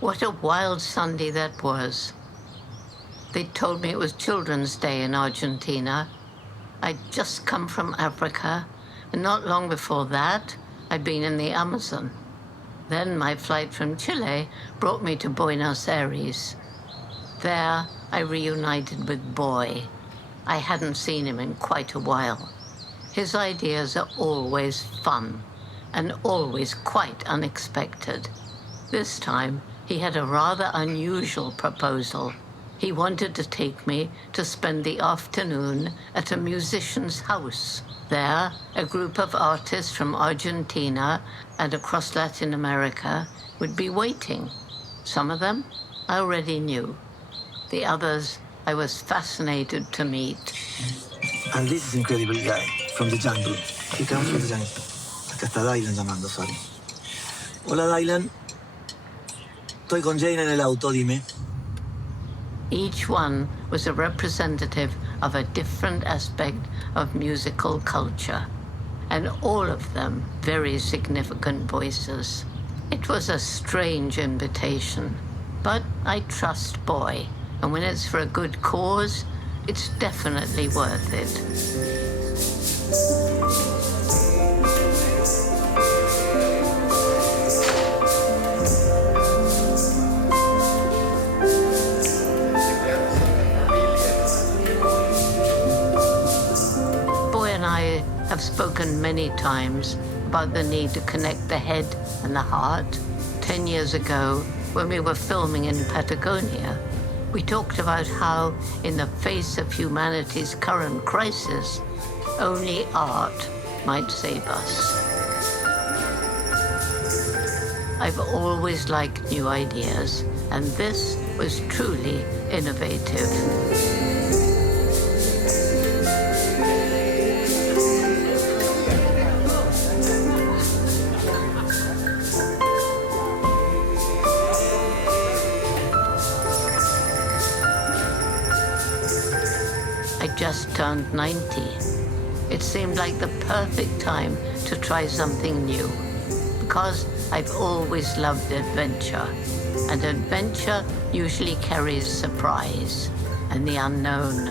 What a wild Sunday that was. They told me it was Children's Day in Argentina. I'd just come from Africa, and not long before that, I'd been in the Amazon. Then my flight from Chile brought me to Buenos Aires. There, I reunited with Boy. I hadn't seen him in quite a while. His ideas are always fun, and always quite unexpected. This time, he had a rather unusual proposal. He wanted to take me to spend the afternoon at a musician's house. There, a group of artists from Argentina and across Latin America would be waiting. Some of them I already knew. The others I was fascinated to meet. And this is incredible guy from the jungle. He comes from the jungle. Acá está Dylan llamando, sorry. Hola, Dylan. Estoy con Jane en el auto, dime. Each one was a representative of a different aspect of musical culture, and all of them very significant voices. It was a strange invitation, but I trust Boy, and when it's for a good cause, it's definitely worth it. Have spoken many times about the need to connect the head and the heart. 10 years ago, when we were filming in Patagonia, we talked about how, in the face of humanity's current crisis, only art might save us. I've always liked new ideas, and this was truly innovative. Just turned 90. It seemed like the perfect time to try something new, because I've always loved adventure, and adventure usually carries surprise and the unknown.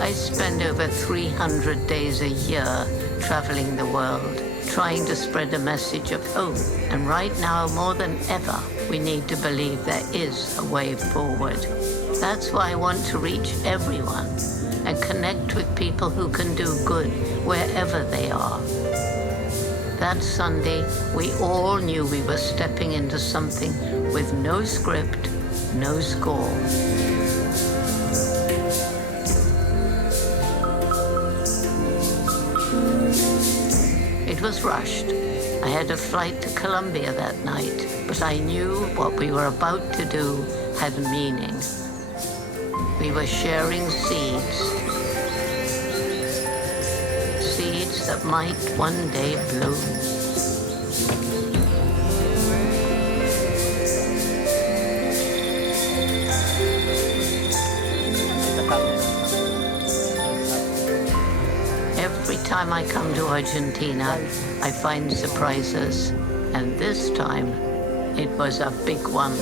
I spend over 300 days a year traveling the world, trying to spread a message of hope. And right now, more than ever, we need to believe there is a way forward. That's why I want to reach everyone and connect with people who can do good wherever they are. That Sunday, we all knew we were stepping into something with no script, no score. It was rushed. I had a flight to Colombia that night, but I knew what we were about to do had meaning. We were sharing seeds. Seeds that might one day bloom. Every time I come to Argentina, I find surprises, and this time, it was a big one.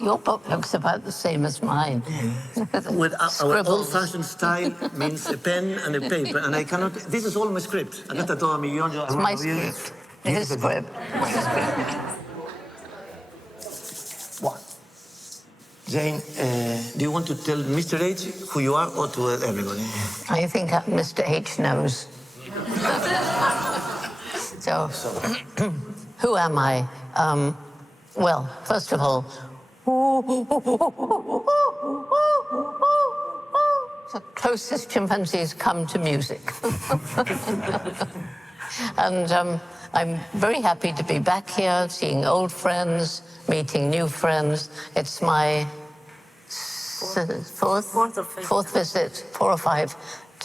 Your book looks about the same as mine. With our old-fashioned style means a pen and a paper, and I cannot... This is all my script. Acá está todo mi guión. It's my script. His script. What? Jane, do you want to tell Mr. H who you are, or to everybody? I think Mr. H knows. So, who am I? Well, first of all, the closest chimpanzees come to music. And I'm very happy to be back here, seeing old friends, meeting new friends. It's my fourth visit, 4 or 5,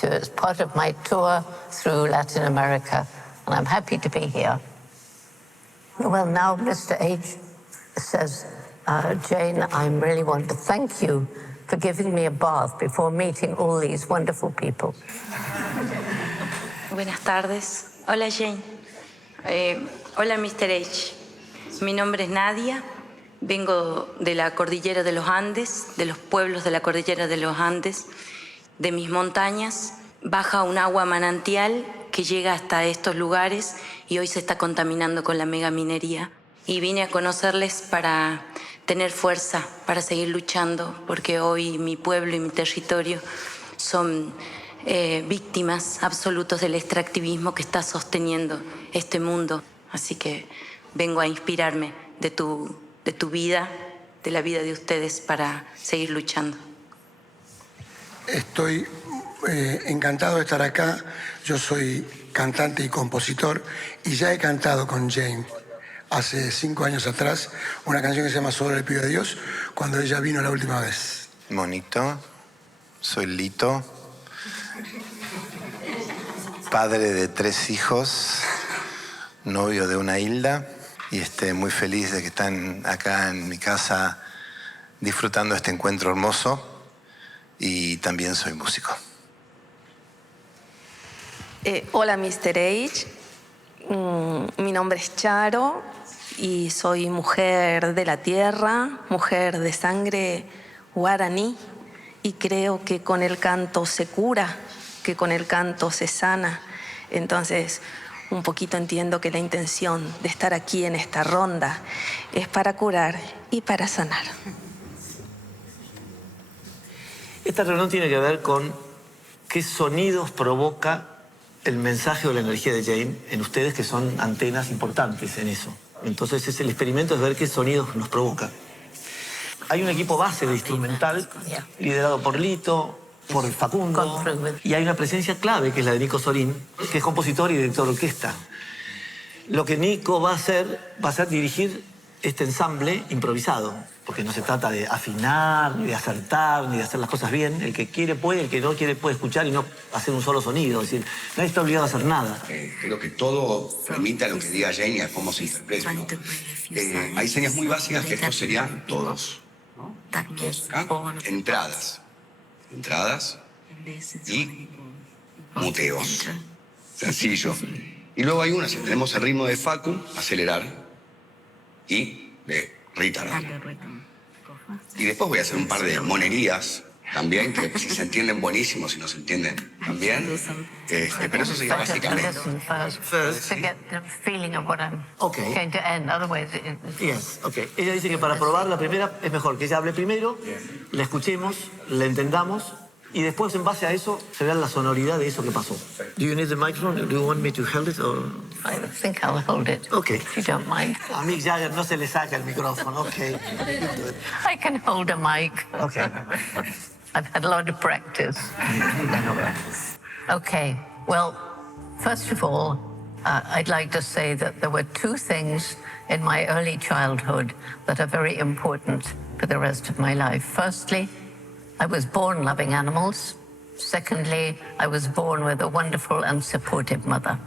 as part of my tour through Latin America. And I'm happy to be here. Well, now Mr. H says, Jane, I really want to thank you for giving me a bath before meeting all these wonderful people. Buenas tardes. Hola, Jane. Hola, Mr. H. Mi nombre es Nadia. Vengo de la cordillera de los Andes, de los pueblos de la cordillera de los Andes, de mis montañas. Baja un agua manantial que llega hasta estos lugares y hoy se está contaminando con la megaminería. Y vine a conocerles para tener fuerza, para seguir luchando, porque hoy mi pueblo y mi territorio son víctimas absolutos del extractivismo que está sosteniendo este mundo. Así que vengo a inspirarme de tu vida, de la vida de ustedes, para seguir luchando. Estoy encantado de estar acá. Yo soy cantante y compositor y ya he cantado con Jane hace 5 años atrás una canción que se llama Solo le pido a Dios, cuando ella vino la última vez. Monito, soy Lito, padre de 3 hijos, novio de una Hilda, y muy feliz de que están acá en mi casa disfrutando este encuentro hermoso, y también soy músico. Hola, Mr. H. Mi nombre es Charo y soy mujer de la tierra, mujer de sangre guaraní, y creo que con el canto se cura, que con el canto se sana. Entonces, un poquito entiendo que la intención de estar aquí en esta ronda es para curar y para sanar. Esta reunión tiene que ver con qué sonidos provoca el mensaje o la energía de Jane en ustedes, que son antenas importantes en eso. Entonces, el experimento es ver qué sonidos nos provoca. Hay un equipo base de instrumental liderado por Lito, por Facundo, y hay una presencia clave que es la de Nico Sorín, que es compositor y director de orquesta. Lo que Nico va a hacer dirigir este ensamble improvisado, porque no se trata de afinar, ni de acertar, ni de hacer las cosas bien. El que quiere puede, el que no quiere puede escuchar y no hacer un solo sonido. Es decir, nadie está obligado a hacer nada. Creo que todo imita lo que diga Jane y a cómo se interpreta, ¿no? Hay señas muy básicas que estos serían todos, ¿no? Entradas y muteos. Sencillo. Y luego hay unas, tenemos el ritmo de Facu, acelerar, y de retardar. Y después voy a hacer un par de monerías también, que si se entienden buenísimo, si no se entienden también. Pero eso sería básicamente. Yes, okay. Ella dice que para probar la primera es mejor que ella hable primero, la escuchemos, la entendamos, y después en base a eso se vea la sonoridad de eso que pasó. Do you need the microphone? Do you want me to hold it? Or... I think I'll hold it, okay. if you don't mind. A Mick Jagger no se le saca el micrófono, okay. I can hold a mic. Okay. I've had a lot of practice. Okay, well, first of all, I'd like to say that there were 2 things in my early childhood that are very important for the rest of my life. Firstly, I was born loving animals. Secondly, I was born with a wonderful and supportive mother.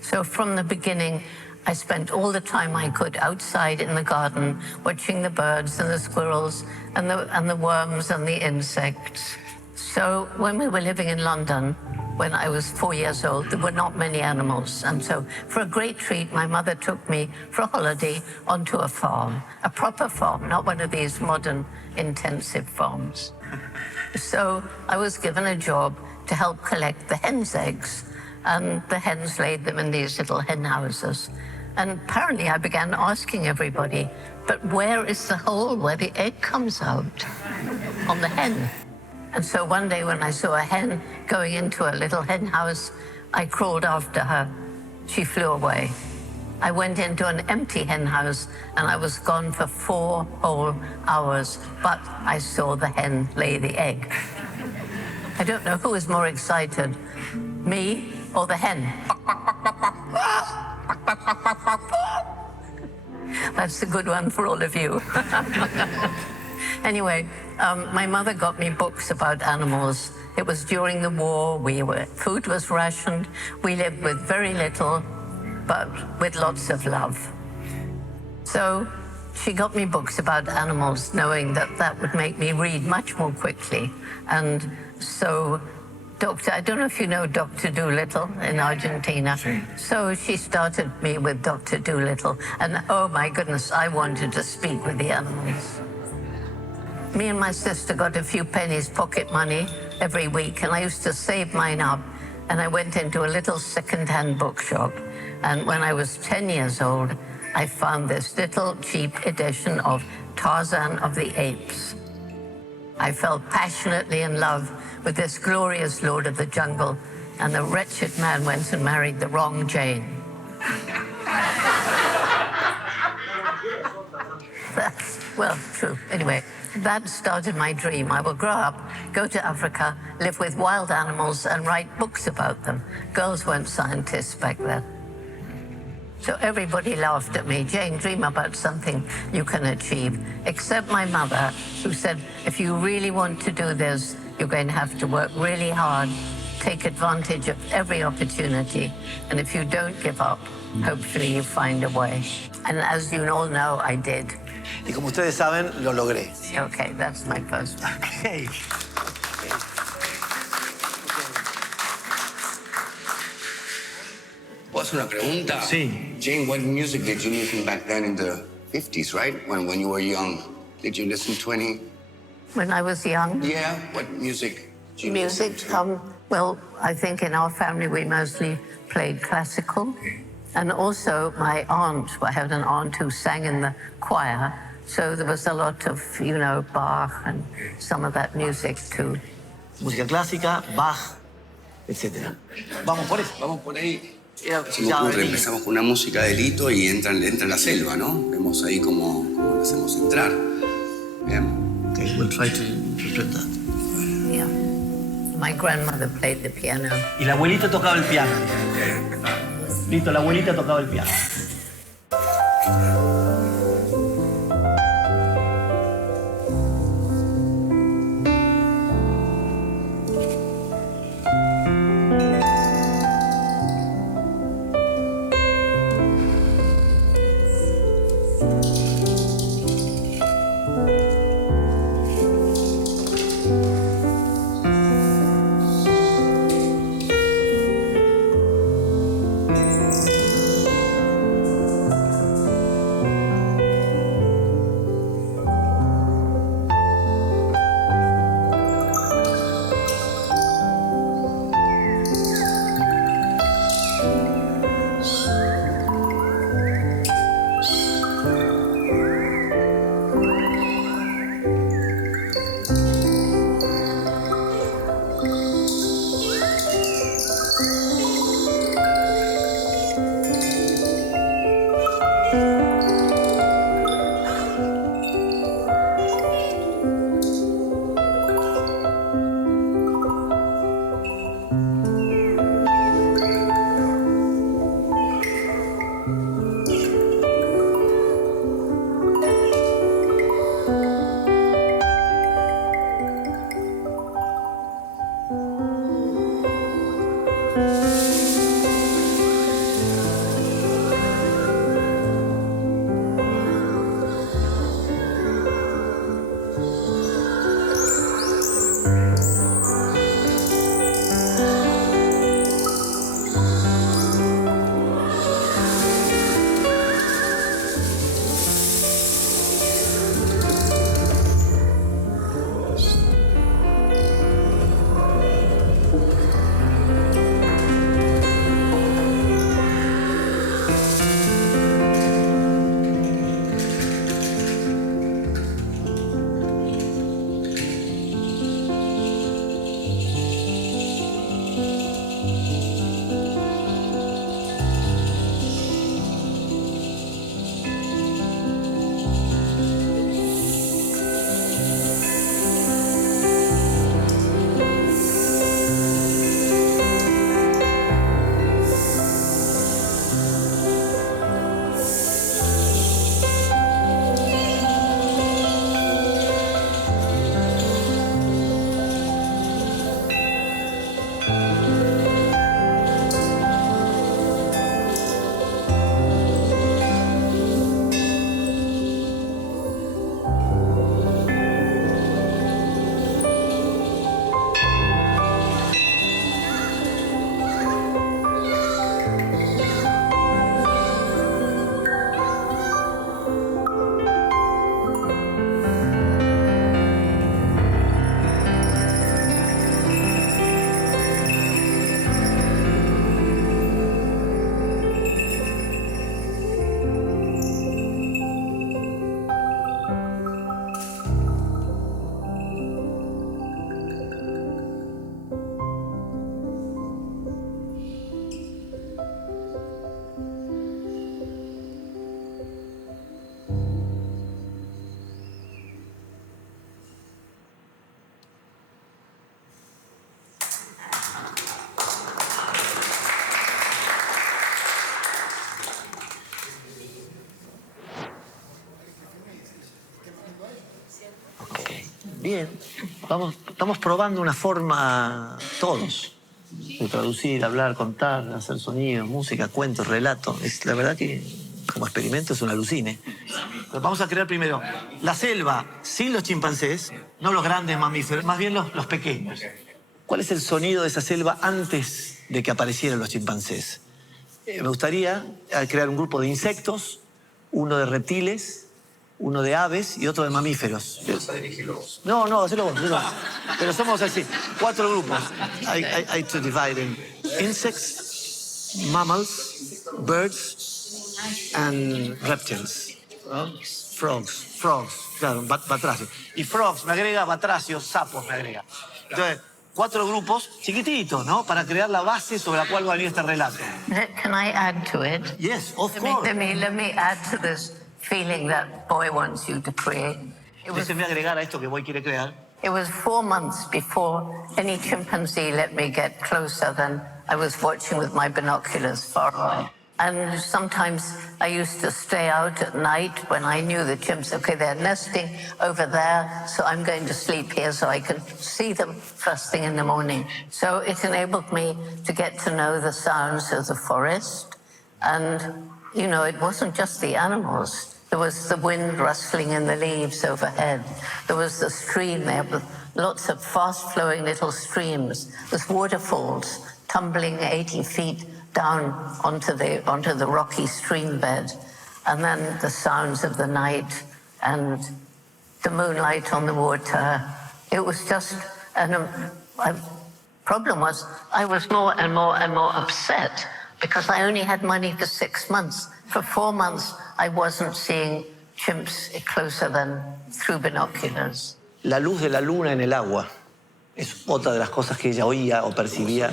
So from the beginning, I spent all the time I could outside in the garden, watching the birds and the squirrels and the worms and the insects. So when we were living in London, when I was 4 years old, there were not many animals. And so for a great treat, my mother took me for a holiday onto a farm, a proper farm, not one of these modern intensive farms. So I was given a job to help collect the hens' eggs, and the hens laid them in these little hen houses. And apparently I began asking everybody, but where is the hole where the egg comes out? On the hen. And so one day when I saw a hen going into a little hen house, I crawled after her. She flew away. I went into an empty hen house and I was gone for 4 whole hours, but I saw the hen lay the egg. I don't know who is more excited, me or the hen. That's a good one for all of you. Anyway, my mother got me books about animals. It was during the war. Food was rationed. We lived with very little, but with lots of love. So she got me books about animals, knowing that that would make me read much more quickly. And so I don't know if you know Dr. Dolittle in Argentina. So she started me with Dr. Dolittle. And oh my goodness, I wanted to speak with the animals. Me and my sister got a few pennies pocket money every week, and I used to save mine up. And I went into a little second-hand bookshop. And when I was 10 years old, I found this little cheap edition of Tarzan of the Apes. I fell passionately in love with this glorious lord of the jungle, and the wretched man went and married the wrong Jane. That's, well, true. Anyway, that started my dream. I will grow up, go to Africa, live with wild animals, and write books about them. Girls weren't scientists back then. So everybody laughed at me. Jane, dream about something you can achieve. Except my mother, who said, if you really want to do this, you're going to have to work really hard, take advantage of every opportunity, and if you don't give up, hopefully you find a way. And as you all know, I did. Y como ustedes saben, lo logré. Okay, that's my first one. Okay. ¿Puedo hacer una pregunta? Sí. Jane, what music did you listen back then in the 50s, right? When you were young. Did you listen to any? When I was young, Yeah, what music did you listen to? well, I think in our family we mostly played classical. And also my aunt, I had an aunt who sang in the choir, so there was a lot of, Bach and some of that music too. Música clásica, Bach, etc. Vamos por eso. Vamos por ahí. Se me Ya, ocurre, empezamos con una música de Lito y entra en la selva, ¿no? Vemos ahí cómo lo hacemos entrar. Bien. Okay, we'll try to interpret that. Yeah. My grandmother played the piano. Y la abuelita tocaba el piano. Listo, la abuelita tocaba el piano. Bien. Estamos probando una forma todos de traducir, hablar, contar, hacer sonidos, música, cuentos, relatos. La verdad que como experimento es un alucine. Pero vamos a crear primero la selva sin los chimpancés, no los grandes mamíferos, más bien los pequeños. ¿Cuál es el sonido de esa selva antes de que aparecieran los chimpancés? Me gustaría crear un grupo de insectos, uno de reptiles, uno de aves y otro de mamíferos. Vas a dirigirlo vos. No, hacelo vos. Pero somos así, 4 grupos. I to divide in insects, mammals, birds, and reptiles. Frogs, claro, batracios. Y frogs me agrega, batracios, sapos me agrega. Entonces, 4 grupos chiquititos, ¿no? Para crear la base sobre la cual va a venir este relato. Can I add to it? Yes, of course. Let me add to this feeling that Boy wants you to create. Déjenme agregar a esto que Boy quiere crear. It was 4 months before any chimpanzee let me get closer than I was watching with my binoculars far away. And sometimes I used to stay out at night when I knew the chimps, okay, they're nesting over there, so I'm going to sleep here so I can see them first thing in the morning. So it enabled me to get to know the sounds of the forest. And, you know, it wasn't just the animals. There was the wind rustling in the leaves overhead. There was the stream there with lots of fast-flowing little streams with waterfalls tumbling 80 feet down onto the rocky stream bed, and then the sounds of the night and the moonlight on the water. It was just problem was I was more and more upset because I only had money for 6 months. For 4 months, I wasn't seeing chimps closer than through binoculars. La luz de la luna en el agua es otra de las cosas que ella oía o percibía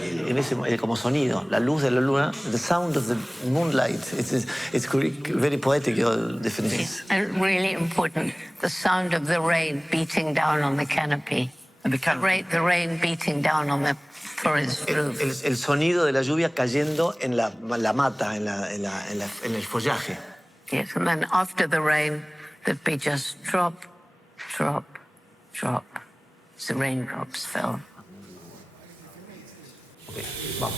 como sonido. La luz de la luna, the sound of the moonlight. It's very poetic, your definition. Yes, and really important, the sound of the rain beating down on the canopy. The rain beating down on the forest roof. El sonido de la lluvia cayendo en la mata, en el follaje. Yes, and then after the rain, there'd be just drop, drop, drop. The raindrops fell. Okay, vamos.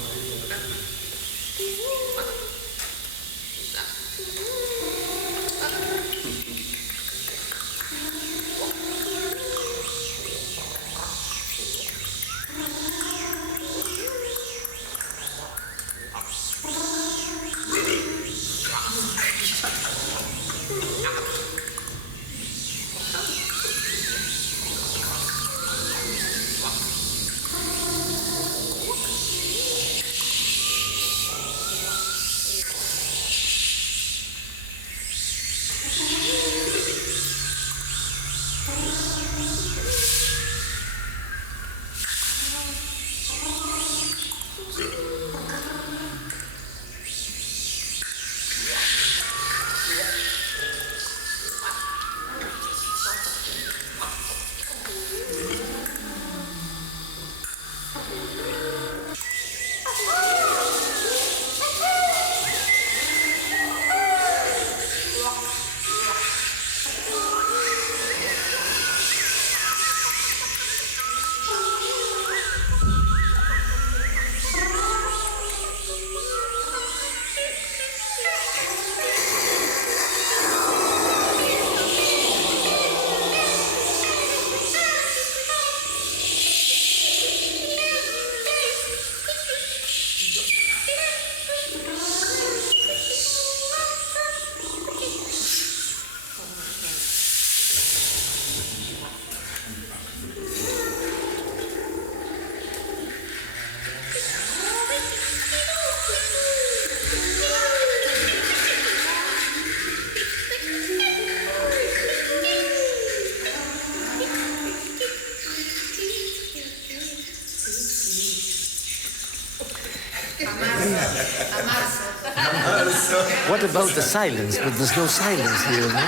What about the silence? But there's no silence here, no?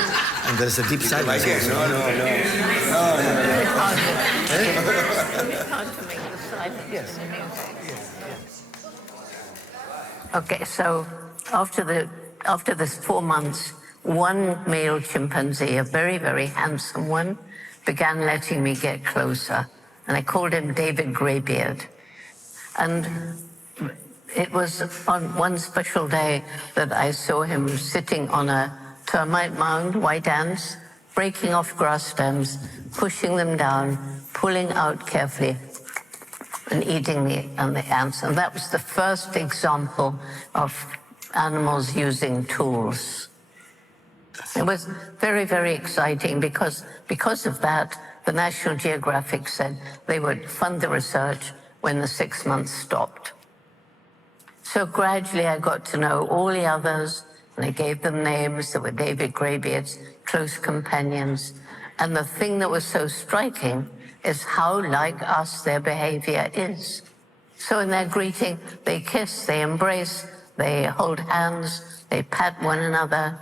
And there's a deep silence. No. Okay, so after the 4 months, one male chimpanzee, a very, very handsome one, began letting me get closer. And I called him David Greybeard. And it was on one special day that I saw him sitting on a termite mound, white ants, breaking off grass stems, pushing them down, pulling out carefully, and eating the ants. And that was the first example of animals using tools. It was very, very exciting because of that, the National Geographic said they would fund the research when the 6 months stopped. So gradually I got to know all the others, and I gave them names that were David Greybeard's close companions. And the thing that was so striking is how like us their behavior is. So in their greeting, they kiss, they embrace, they hold hands, they pat one another.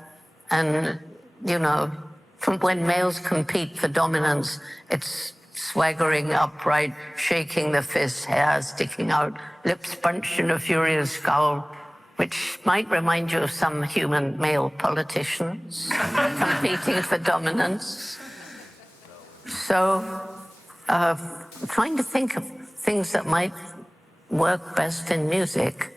And, you know, from when males compete for dominance, it's swaggering upright, shaking the fist, hair sticking out, lips bunched in a furious scowl, which might remind you of some human male politicians competing for dominance. So, trying to think of things that might work best in music.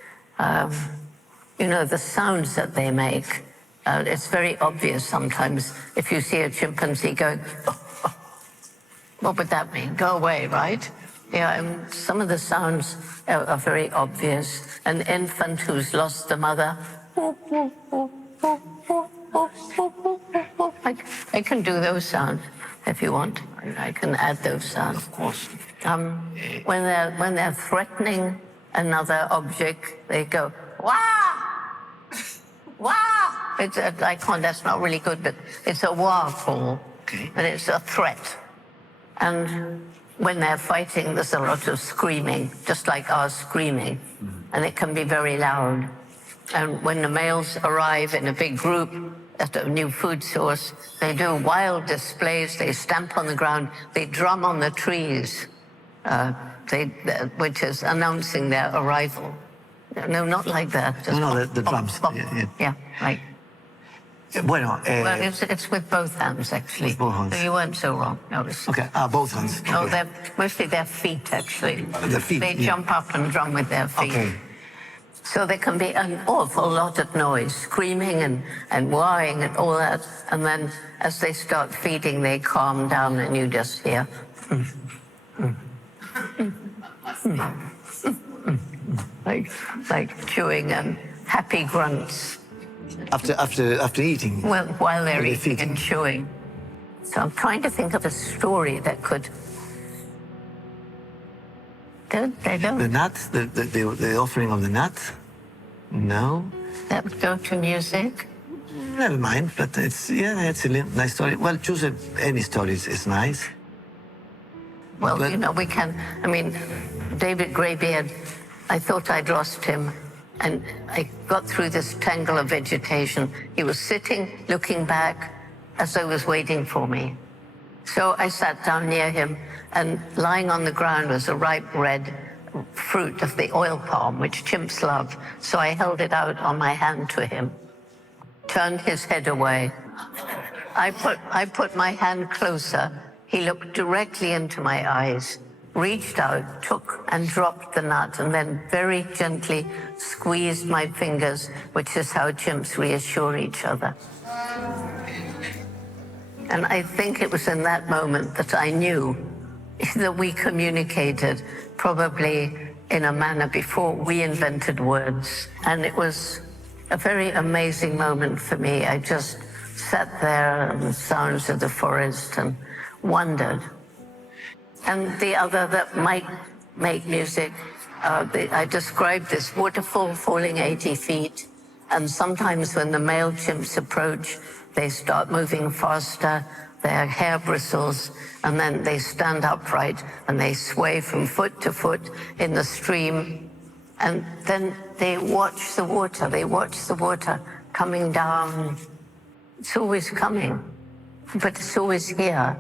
You know, the sounds that they make. It's very obvious sometimes if you see a chimpanzee going, oh, oh. What would that mean? Go away, right? Yeah, and some of the sounds are very obvious. An infant who's lost the mother. I can do those sounds if you want. I can add those sounds. Of course. When they're threatening another object, they go, wah! Wah! I can't, that's not really good, but it's a wah call. Okay. And it's a threat. And when they're fighting, there's a lot of screaming, just like our screaming. And it can be very loud. And when the males arrive in a big group at a new food source, they do wild displays, they stamp on the ground, they drum on the trees, which is announcing their arrival. No, not like that. Just No, the drums. Bop. Yeah, right. Well, it's with both hands, actually. With both hands. So you weren't so wrong. No, okay, both hands. Okay. No, they're mostly their feet, actually. Their feet, They yeah. jump up and drum with their feet. Okay. So there can be an awful lot of noise, screaming and wahing and all that. And then as they start feeding, they calm down and you just hear. Like chewing and happy grunts. After eating. Well, while they're They're eating feeding. and chewing. So I'm trying to think of a story that could. They don't. The nut, the offering of the nut? No. That would go to music. Never mind, but it's a nice story. Well, choose any story, it's nice. Well, But- you know, we can. I mean, David Greybeard, I thought I'd lost him. And I got through this tangle of vegetation. He was sitting, looking back, as though he was waiting for me. So I sat down near him, and lying on the ground was a ripe red fruit of the oil palm, which chimps love. So I held it out on my hand to him, turned his head away. I put my hand closer. He looked directly into my eyes, reached out, took and dropped the nut, and then very gently squeezed my fingers, which is how chimps reassure each other. And I think it was in that moment that I knew that we communicated probably in a manner before we invented words. And it was a very amazing moment for me. I just sat there in the sounds of the forest and wondered. And the other that might make music, I described this waterfall falling 80 feet. And sometimes when the male chimps approach, they start moving faster, their hair bristles, and then they stand upright and they sway from foot to foot in the stream. And then they watch the water coming down. It's always coming, but it's always here,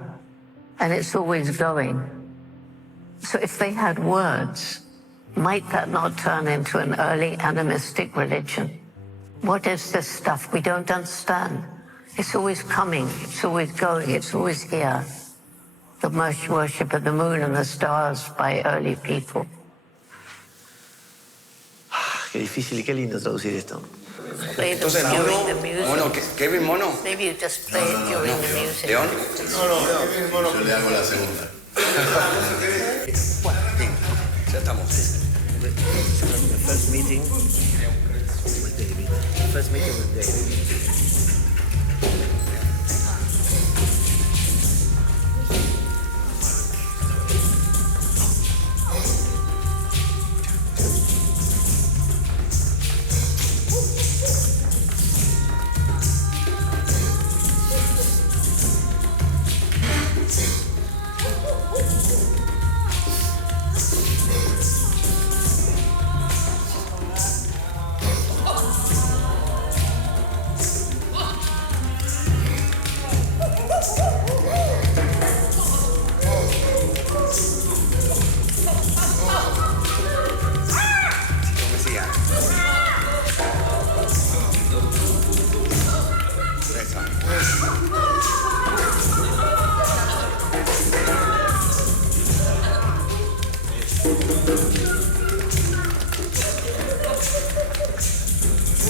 and it's always going. So if they had words, might that not turn into an early animistic religion? What is this stuff we don't understand? It's always coming, it's always going, it's always here. the worship of the moon and the stars by early people. Qué difícil y qué lindo traducir esto. Play them Entonces, during the music. mono, Kevin, mono. Maybe you just play it during the music. León. Yo le hago la segunda. Ya estamos. First meeting with David. First meeting with David.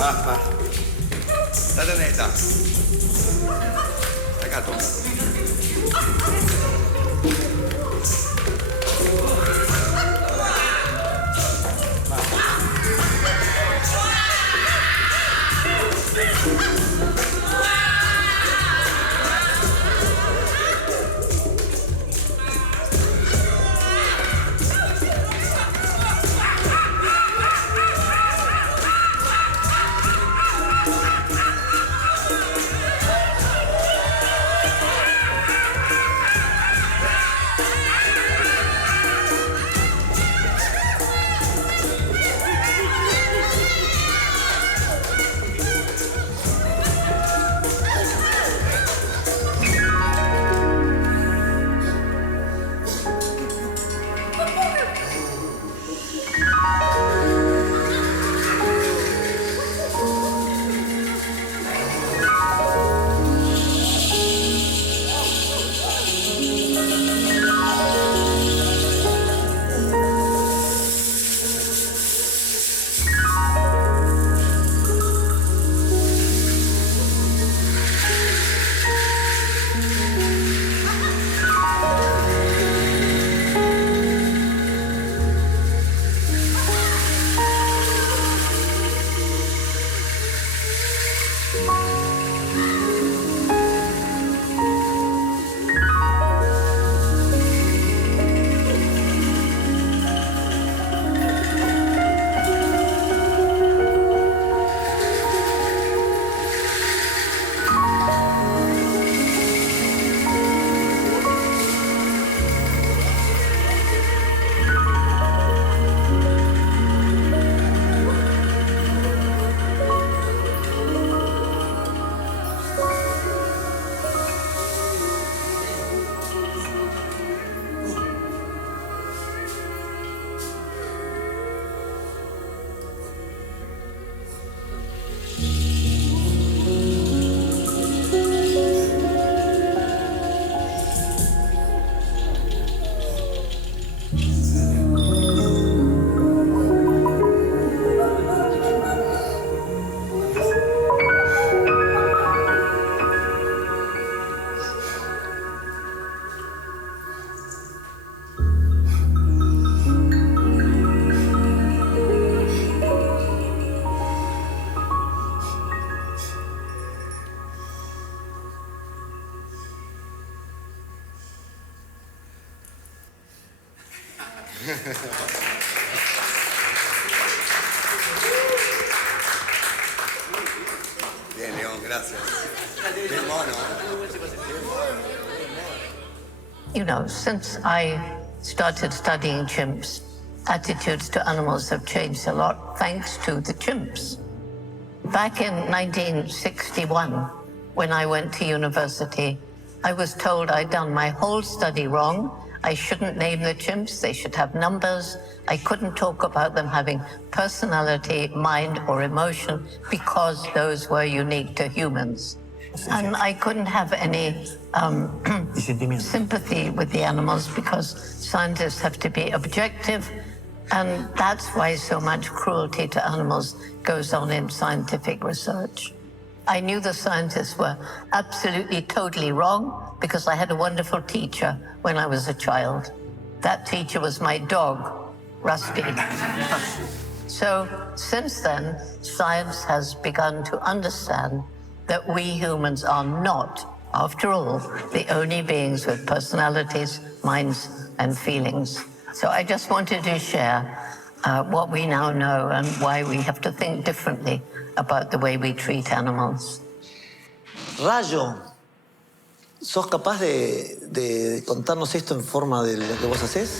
Va. Date neta. Staccato. Bien, León, gracias. Bien mono. You know, since I started studying chimps, attitudes to animals have changed a lot thanks to the chimps. Back in 1961, when I went to university, I was told I'd done my whole study wrong. I shouldn't name the chimps, they should have numbers. I couldn't talk about them having personality, mind, or emotion because those were unique to humans. And I couldn't have any sympathy with the animals because scientists have to be objective, and that's why so much cruelty to animals goes on in scientific research. I knew the scientists were absolutely, totally wrong because I had a wonderful teacher when I was a child. That teacher was my dog, Rusty. So since then, science has begun to understand that we humans are not, after all, the only beings with personalities, minds, and feelings. So I just wanted to share what we now know and why we have to think differently about the way we treat animals. Rayo, ¿sos capaz de contarnos esto en forma de lo que vos hacés?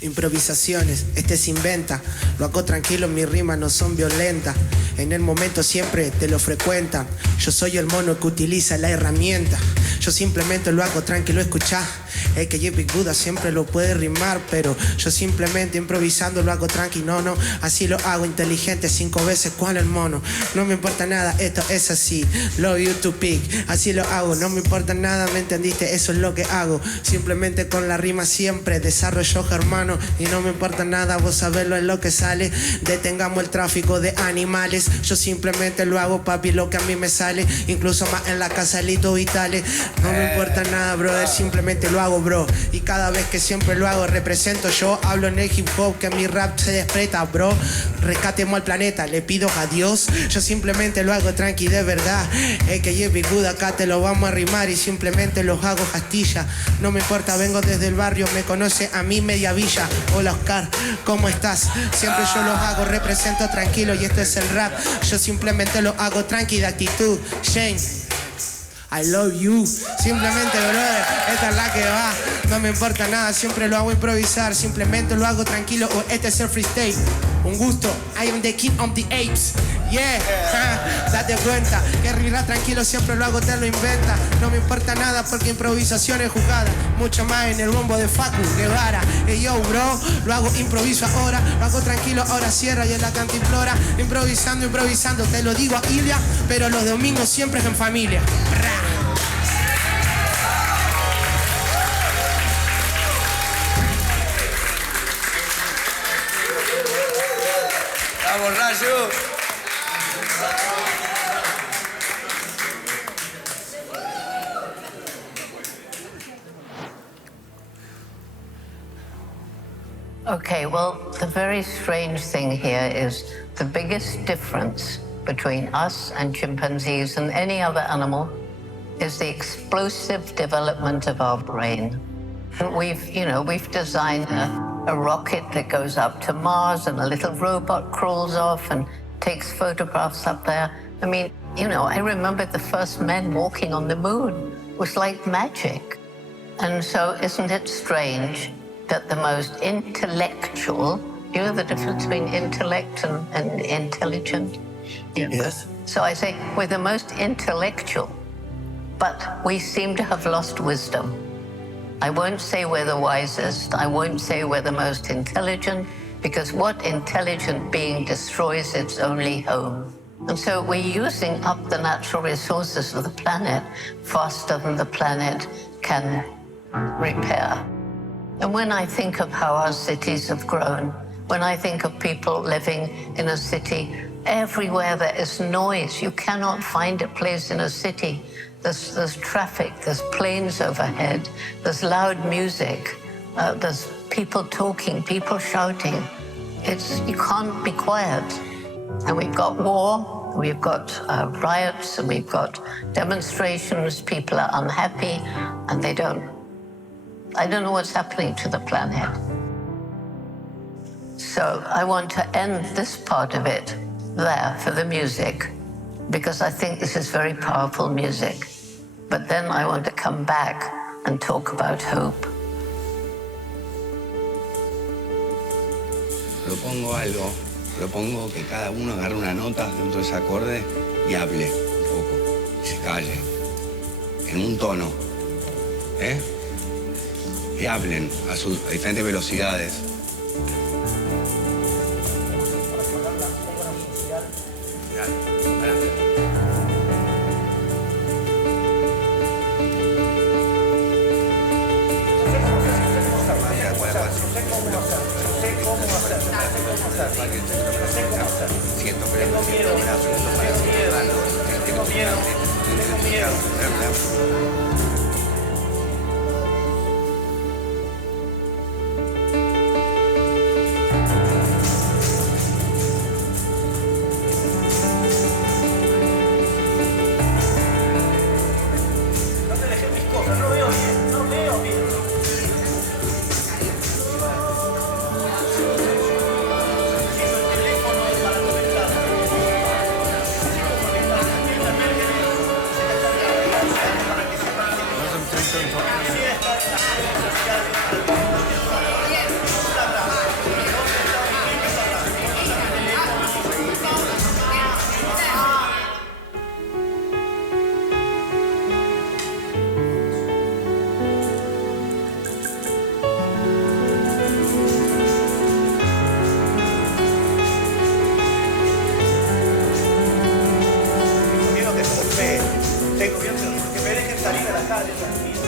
Improvisaciones, se inventa, lo hago tranquilo, mis rimas no son violentas. En el momento siempre te lo frecuentan. Yo soy el mono que utiliza la herramienta. Yo simplemente lo hago tranquilo, escuchá. Es que Jane Goodall siempre lo puede rimar, pero yo simplemente improvisando lo hago tranquilo, no, así lo hago inteligente 5 veces, ¿cuál el mono? No me importa nada, esto es así, love you to pick, así lo hago, no me importa nada, ¿me entendiste? Eso es lo que hago, simplemente con la rima siempre desarrollo, hermano, y no me importa nada, vos sabés lo que sale, detengamos el tráfico de animales, yo simplemente lo hago, papi, lo que a mí me sale, incluso más en la casa Lito Vitale, no me importa nada, brother, simplemente lo hago, bro, y cada vez que siempre lo hago represento, yo hablo en el hip hop que mi rap se despreta, bro, rescatemos al planeta, le pido a Dios, yo simplemente lo hago tranqui de verdad, es que Jane Goodall acá te lo vamos a rimar y simplemente los hago jastilla, no me importa, vengo desde el barrio, me conoce a mí media villa, hola Oscar, ¿cómo estás? Siempre yo los hago, represento tranquilo y esto es el rap, yo simplemente lo hago tranqui de actitud, Jane, I love you, simplemente brother, esta es la que va, no me importa nada, siempre lo hago improvisar, simplemente lo hago tranquilo, o este es el freestyle, un gusto, I am the king of the apes, yeah, date cuenta, que rirá tranquilo, siempre lo hago, te lo inventa, no me importa nada porque improvisación es jugada, mucho más en el bombo de Facu, Guevara, hey yo bro, lo hago improviso ahora, lo hago tranquilo, ahora cierra y en la cantimplora, improvisando, te lo digo a Ilia, pero los domingos siempre es en familia. ¡Vamos, Rayo! Okay, well, the very strange thing here is the biggest difference between us and chimpanzees and any other animal is the explosive development of our brain. We've designed a rocket that goes up to Mars and a little robot crawls off and takes photographs up there. I mean, I remember the first men walking on the moon. It was like magic. And so isn't it strange that the most intellectual, you know the difference between intellect and intelligent? Yes. So I say we're the most intellectual, but we seem to have lost wisdom. I won't say we're the wisest, I won't say we're the most intelligent, because what intelligent being destroys its only home? And so we're using up the natural resources of the planet faster than the planet can repair. And when I think of how our cities have grown, when I think of people living in a city, everywhere there is noise. You cannot find a place in a city. There's traffic, there's planes overhead, there's loud music, there's people talking, people shouting. You can't be quiet. And we've got war, we've got riots, and we've got demonstrations. People are unhappy, and I don't know what's happening to the planet. So I want to end this part of it there for the music, because I think this is very powerful music. But then I want to come back and talk about hope. Propongo que cada uno agarre una nota dentro de ese acorde y hable un poco, y se calle, en un tono, y hablen a diferentes velocidades. Siento que tengo miedo. Tengo miedo. Tengo miedo que me dejen salir a la calle tranquilo.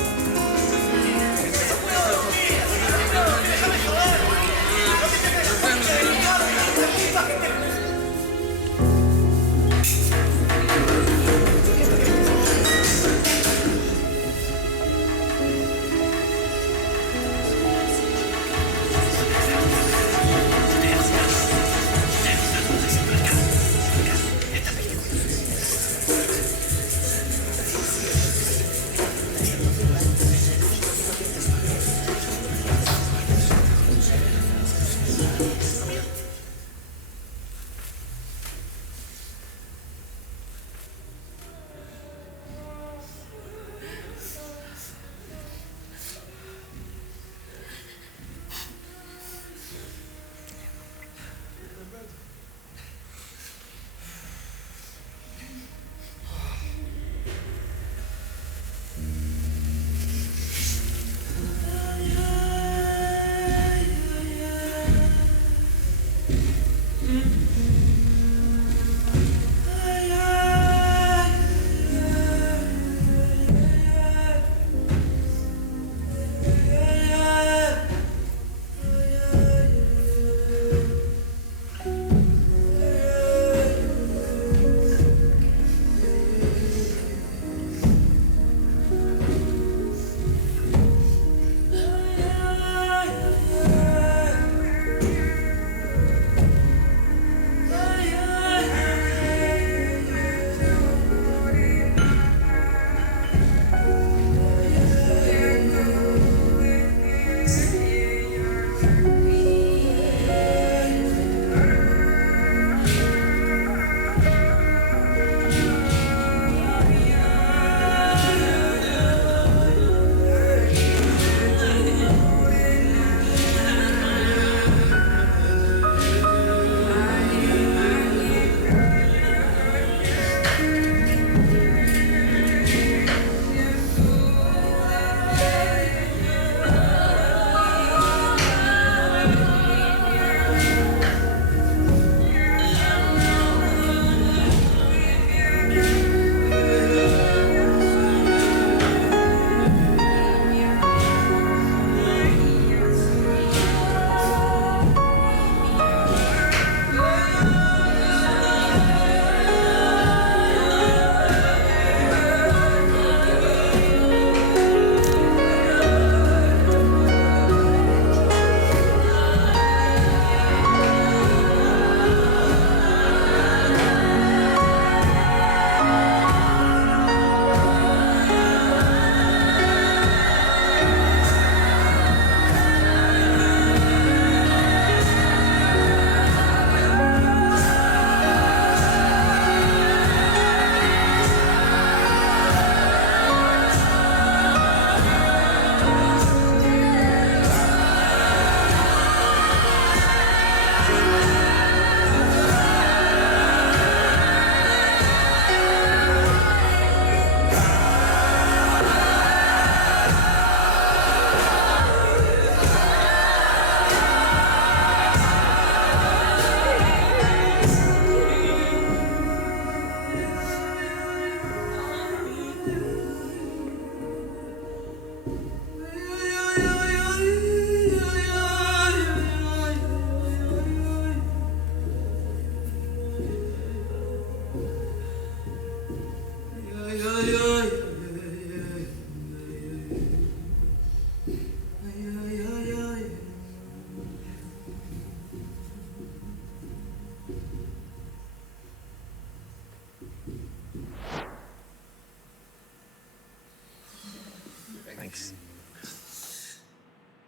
Thanks.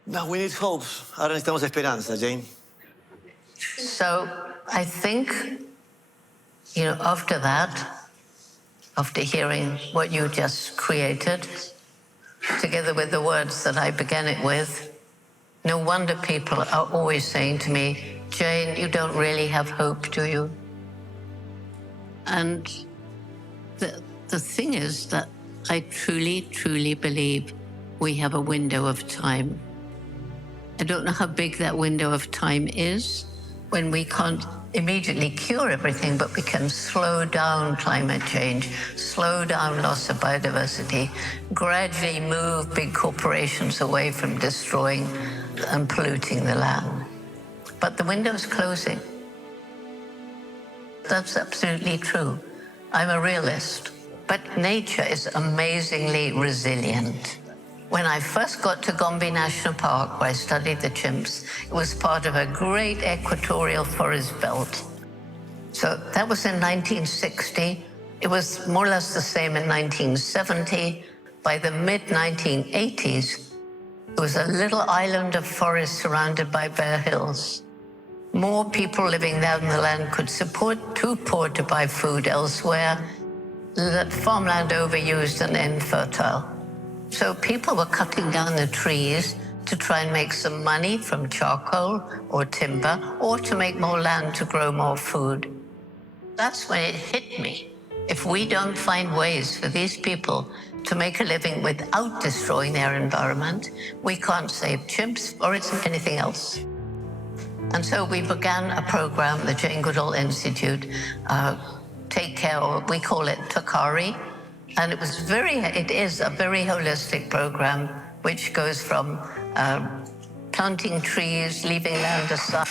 Now we need hope. Ahora necesitamos esperanza, Jane. So I think, after that, after hearing what you just created, together with the words that I began it with, no wonder people are always saying to me, Jane, you don't really have hope, do you? And the thing is that I truly, truly believe we have a window of time. I don't know how big that window of time is, when we can't immediately cure everything, but we can slow down climate change, slow down loss of biodiversity, gradually move big corporations away from destroying and polluting the land. But the window's closing. That's absolutely true. I'm a realist, but nature is amazingly resilient. When I first got to Gombe National Park, where I studied the chimps, it was part of a great equatorial forest belt. So that was in 1960. It was more or less the same in 1970. By the mid-1980s, it was a little island of forest surrounded by bare hills. More people living there than the land could support, too poor to buy food elsewhere, that farmland overused and infertile. So people were cutting down the trees to try and make some money from charcoal or timber, or to make more land to grow more food. That's when it hit me. If we don't find ways for these people to make a living without destroying their environment, we can't save chimps or anything else. And so we began a program, the Jane Goodall Institute, Take Care, or we call it Takari. And it is a very holistic program, which goes from planting trees, leaving land aside,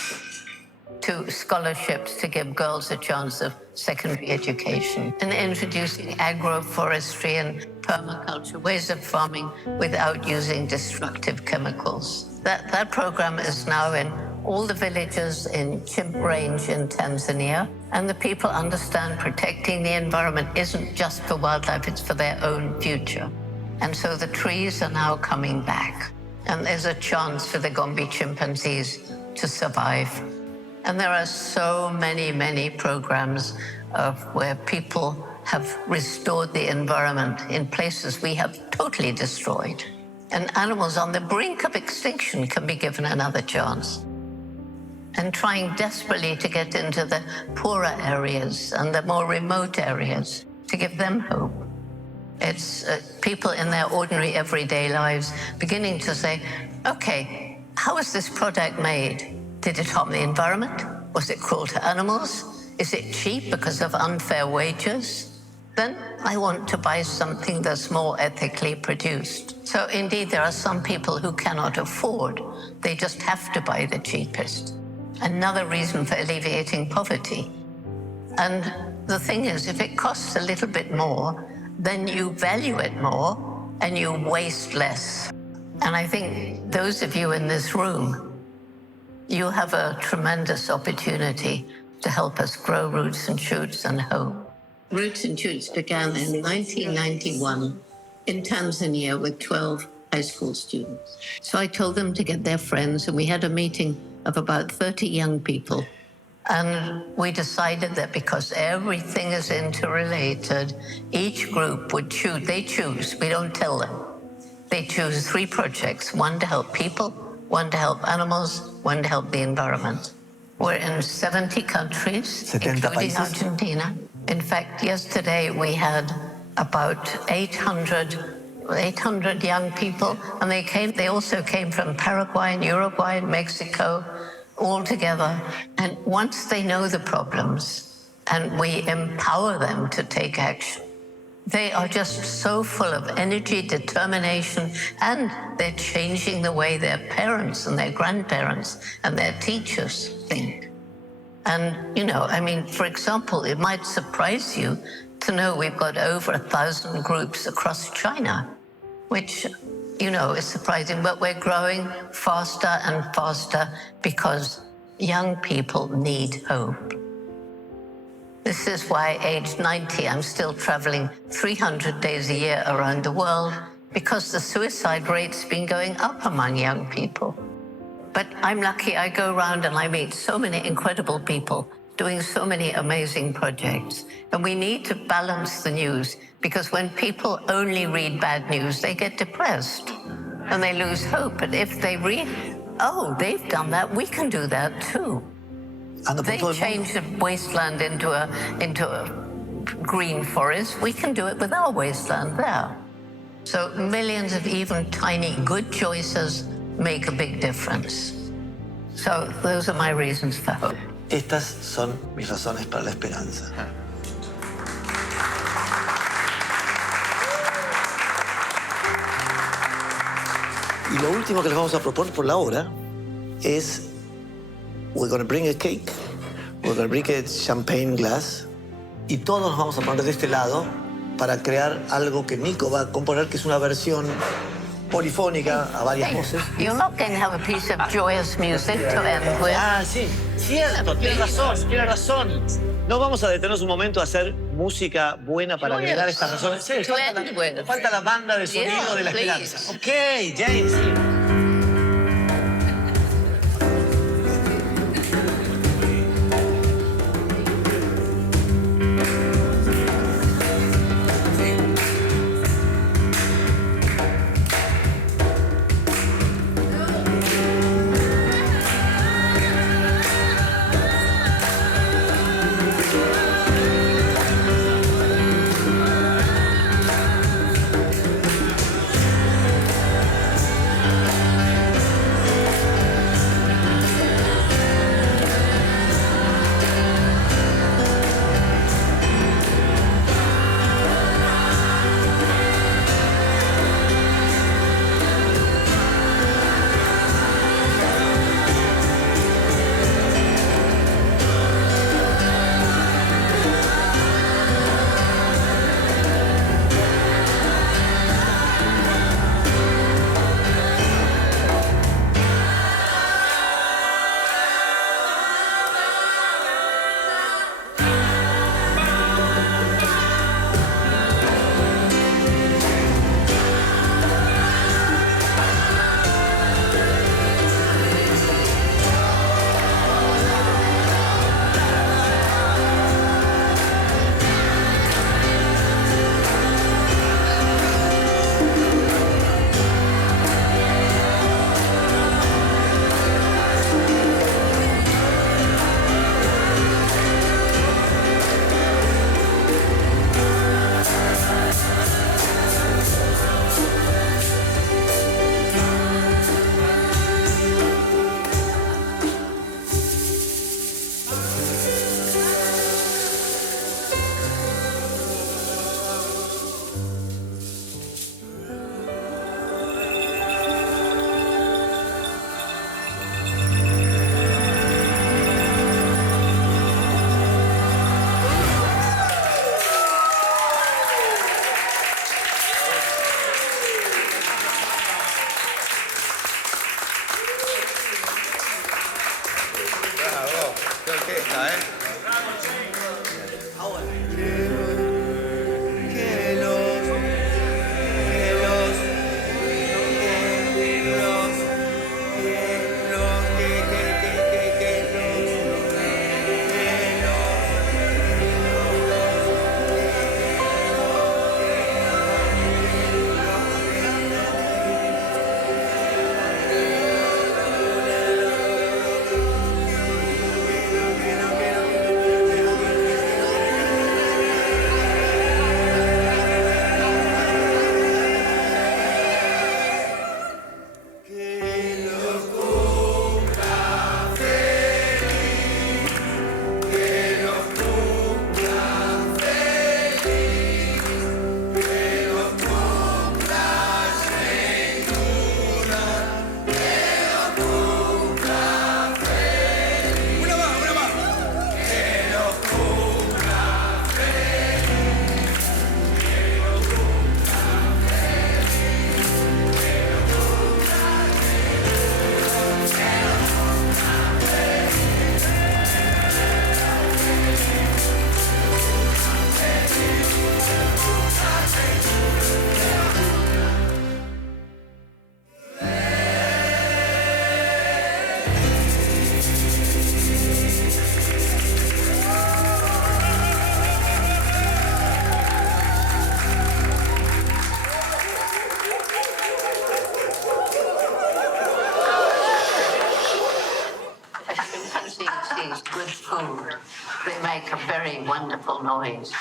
to scholarships to give girls a chance of secondary education, and introducing agroforestry and permaculture, ways of farming without using destructive chemicals. That program is now in all the villages in Chimp Range in Tanzania, and the people understand protecting the environment isn't just for wildlife, it's for their own future. And so the trees are now coming back, and there's a chance for the Gombe chimpanzees to survive. And there are so many, many programs where people have restored the environment in places we have totally destroyed. And animals on the brink of extinction can be given another chance. And trying desperately to get into the poorer areas and the more remote areas to give them hope. It's people in their ordinary everyday lives beginning to say, okay, how was this product made? Did it harm the environment? Was it cruel to animals? Is it cheap because of unfair wages? Then I want to buy something that's more ethically produced. So indeed, there are some people who cannot afford. They just have to buy the cheapest. Another reason for alleviating poverty. And the thing is, if it costs a little bit more, then you value it more and you waste less. And I think those of you in this room, you have a tremendous opportunity to help us grow Roots and Shoots and hope. Roots and Shoots began in 1991 in Tanzania with 12 high school students. So I told them to get their friends, and we had a meeting of about 30 young people. And we decided that because everything is interrelated, each group would choose, we don't tell them. They choose 3 projects, one to help people, one to help animals, one to help the environment. We're in 70 countries, including Argentina. In fact, yesterday we had about 800 young people, and they also came from Paraguay and Uruguay and Mexico, all together. And once they know the problems and we empower them to take action, they are just so full of energy, determination, and they're changing the way their parents and their grandparents and their teachers think. And, for example, it might surprise you to know we've got over 1,000 groups across China, which, is surprising, but we're growing faster and faster because young people need hope. This is why, age 90, I'm still traveling 300 days a year around the world, because the suicide rate's been going up among young people. But I'm lucky I go around and I meet so many incredible people doing so many amazing projects. And we need to balance the news, because when people only read bad news, they get depressed and they lose hope. And if they read, oh, they've done that, we can do that too. They changed a wasteland into a green forest. We can do it with our wasteland there. So millions of even tiny good choices make a big difference. So those are my reasons for hope. Estas son mis razones para la esperanza. Y lo último que les vamos a proponer por la hora es, we're going to bring a cake, we're going to bring a champagne glass, y todos nos vamos a poner de este lado para crear algo que Nico va a componer, que es una versión polifónica a varias voces. You're not going to have a piece of joyous music to end with. Ah, sí, cierto, tiene razón. No vamos a detenernos un momento a hacer música buena para agregar estas razones. Sí, falta la banda de sonido de la esperanza. Ok, Jane, sí. food. They make a very wonderful noise.